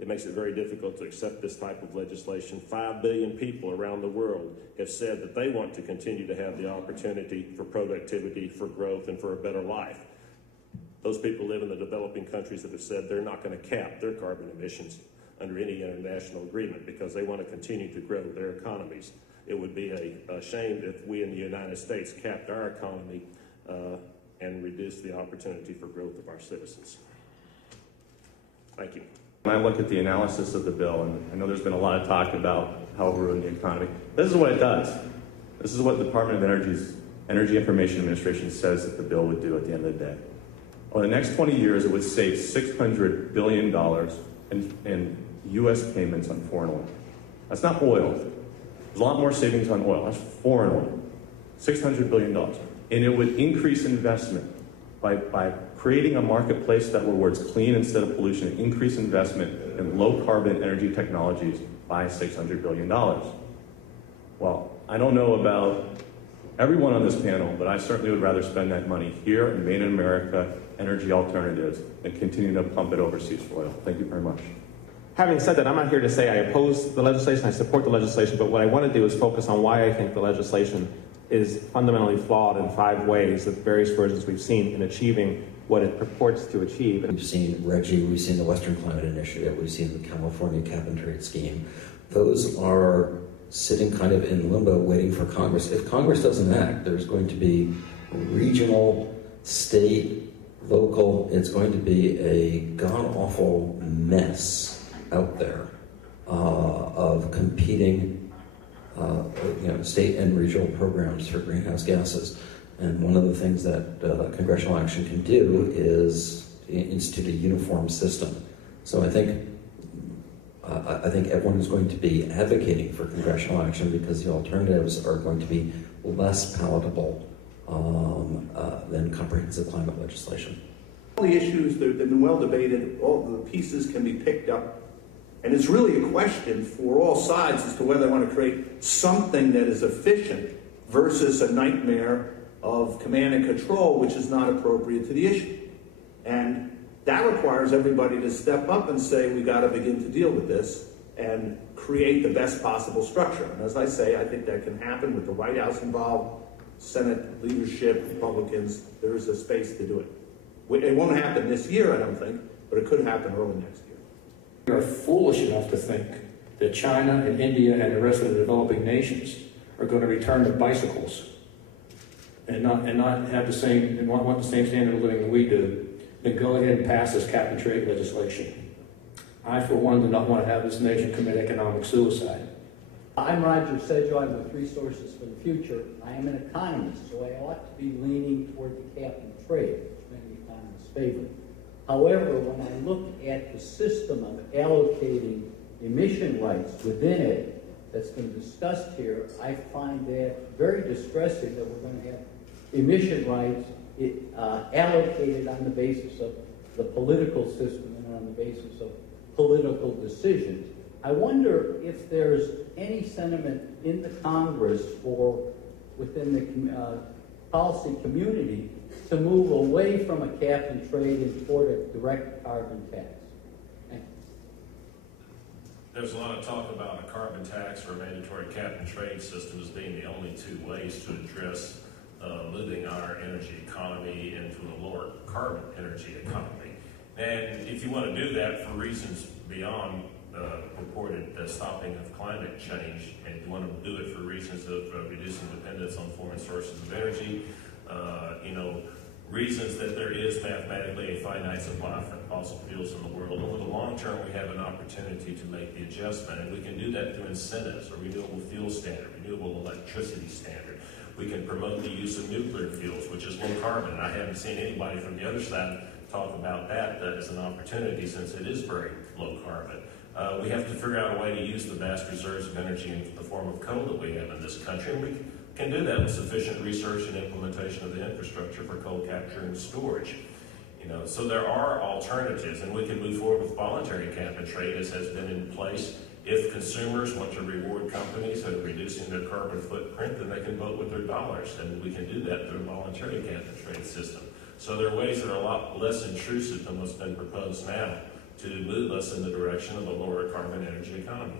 It makes it very difficult to accept this type of legislation. 5 billion people around the world have said that they want to continue to have the opportunity for productivity, for growth, and for a better life. Those people live in the developing countries that have said they're not going to cap their carbon emissions under any international agreement because they want to continue to grow their economies. It would be a shame if we in the United States capped our economy and reduced the opportunity for growth of our citizens. Thank you. When I look at the analysis of the bill, and I know there's been a lot of talk about how it will ruin the economy, this is what it does. This is what the Department of Energy's Energy Information Administration says that the bill would do at the end of the day. Over the next 20 years, it would save $600 billion in U.S. payments on foreign oil. That's not oil. There's a lot more savings on oil. That's foreign oil. $600 billion. And it would increase investment by creating a marketplace that rewards clean instead of pollution, and increase investment in low-carbon energy technologies by $600 billion. Well, I don't know about everyone on this panel, but I certainly would rather spend that money here in Made in America energy alternatives than continue to pump it overseas for oil. Thank you very much. Having said that, I'm not here to say I oppose the legislation, I support the legislation, but what I want to do is focus on why I think the legislation is fundamentally flawed in 5 ways, the various versions we've seen, in achieving what it purports to achieve. We've seen RGGI, we've seen the Western Climate Initiative, we've seen the California Cap and Trade Scheme. Those are sitting kind of in limbo waiting for Congress. If Congress doesn't act, there's going to be regional, state, local, it's going to be a god-awful mess out there of competing state and regional programs for greenhouse gases. And one of the things that congressional action can do is institute a uniform system. So I think everyone is going to be advocating for congressional action because the alternatives are going to be less palatable than comprehensive climate legislation. All the issues that have been well debated, all the pieces can be picked up. And it's really a question for all sides as to whether they want to create something that is efficient versus a nightmare of command and control, which is not appropriate to the issue. And that requires everybody to step up and say, we got to begin to deal with this and create the best possible structure. And as I say, I think that can happen with the White House involved, Senate leadership, Republicans. There is a space to do it. It won't happen this year, I don't think, but it could happen early next year. We are foolish enough to think that China and India and the rest of the developing nations are going to return to bicycles and not have the same and want the same standard of living that we do. Then go ahead and pass this cap and trade legislation. I, for one, do not want to have this nation commit economic suicide. I'm Roger Sedgwick. I'm with Resources for the Future. I am an economist, so I ought to be leaning toward the cap and trade, which many economists favor. However, when I look at the system of allocating emission rights within it that's been discussed here, I find that very distressing that we're going to have emission rights allocated on the basis of the political system and on the basis of political decisions. I wonder if there's any sentiment in the Congress or within the policy community to move away from a cap and trade and toward a direct carbon tax. Thank you. There's a lot of talk about a carbon tax or a mandatory cap and trade system as being the only 2 ways to address moving our energy economy into a lower carbon energy economy. And if you want to do that for reasons beyond purported stopping of climate change, and you want to do it for reasons of reducing dependence on foreign sources of energy, reasons that there is mathematically a finite supply of fossil fuels in the world. Over the long term, we have an opportunity to make the adjustment, and we can do that through incentives, a renewable fuel standard, renewable electricity standard. We can promote the use of nuclear fuels, which is low carbon. I haven't seen anybody from the other side talk about that as an opportunity, since it is very low carbon. We have to figure out a way to use the vast reserves of energy in the form of coal that we have in this country, and we can do that with sufficient research and implementation of the infrastructure for coal capture and storage. So there are alternatives, and we can move forward with voluntary cap and trade, as has been in place. If consumers want to reward companies that are reducing their carbon footprint, then they can vote with their dollars, and we can do that through a voluntary cap and trade system. So there are ways that are a lot less intrusive than what's been proposed now to move us in the direction of a lower carbon energy economy.